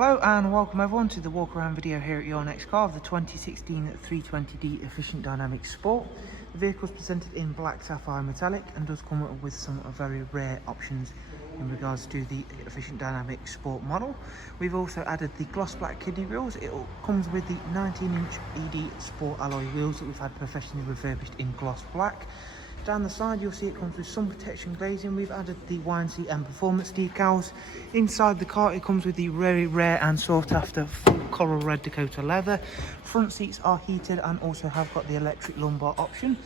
Hello and welcome everyone to the walk around video here at your next car of the 2016 320D Efficient Dynamic Sport. The vehicle is presented in black sapphire metallic and does come with some very rare options in regards to the Efficient Dynamic Sport model. We've also added the gloss black kiddie wheels. It comes with the 19-inch ED Sport Alloy wheels that we've had professionally refurbished in gloss black. Down the side you'll see it comes with sun protection glazing. We've added the YNC and performance decals. Inside the car it comes with the very rare and sought after full coral red Dakota leather. Front seats are heated and also have got the electric lumbar option.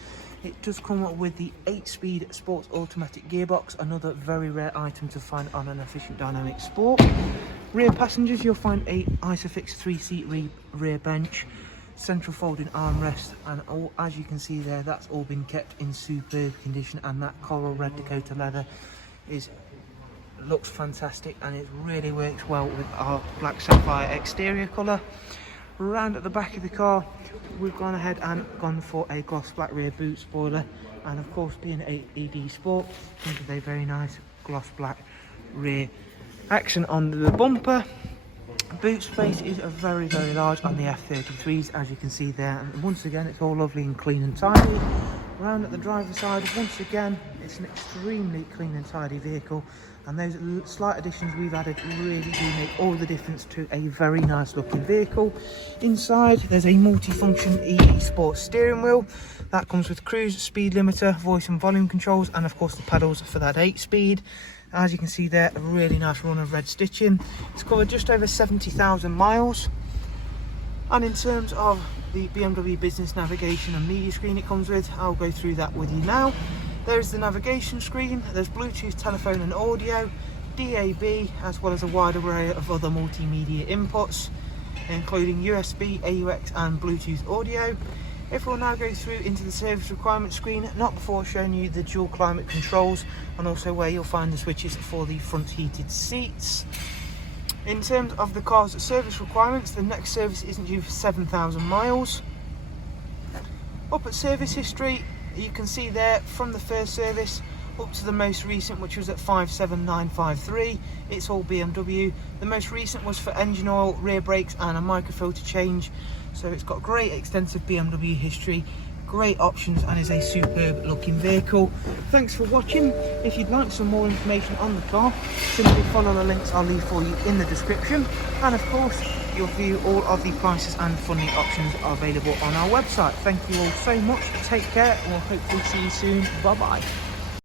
It does come up with the 8-speed sports automatic gearbox, another very rare item to find on an Efficient Dynamic Sport. Rear passengers, you'll find a Isofix 3-seat rear bench, central folding armrest, and all, as you can see there, that's all been kept in superb condition, and that coral red Dakota leather looks fantastic and it really works well with our black sapphire exterior colour. Round at the back of the car we've gone ahead and gone for a gloss black rear boot spoiler, and of course being an ED Sport comes with a very nice gloss black rear accent on the bumper. Boot space is very large on the F33s, as you can see there, and once again it's all lovely and clean and tidy. Round at the driver's side, once again it's an extremely clean and tidy vehicle, and those slight additions we've added really do make all the difference to a very nice looking vehicle. Inside there's a multi-function ED Sport steering wheel that comes with cruise, speed limiter, voice and volume controls, and of course the pedals for that 8-speed. As you can see there, a really nice run of red stitching. It's covered just over 70,000 miles. And in terms of the BMW business navigation and media screen it comes with, I'll go through that with you now. There's the navigation screen, there's Bluetooth, telephone and audio, DAB, as well as a wide array of other multimedia inputs, including USB, AUX and Bluetooth audio. If we'll now go through into the service requirement screen, not before showing you the dual climate controls and also where you'll find the switches for the front heated seats. In terms of the car's service requirements, the next service isn't due for 7,000 miles. Up at service history, you can see there from the first service up to the most recent, which was at 57953. It's all BMW. The most recent was for engine oil, rear brakes and a microfilter change. So it's got great extensive BMW history, great options, and is a superb looking vehicle. Thanks for watching. If you'd like some more information on the car, simply follow the links I'll leave for you in the description, and of course you'll view all of the prices and funding options are available on our website. Thank you all so much, take care, and we'll hopefully see you soon. Bye bye.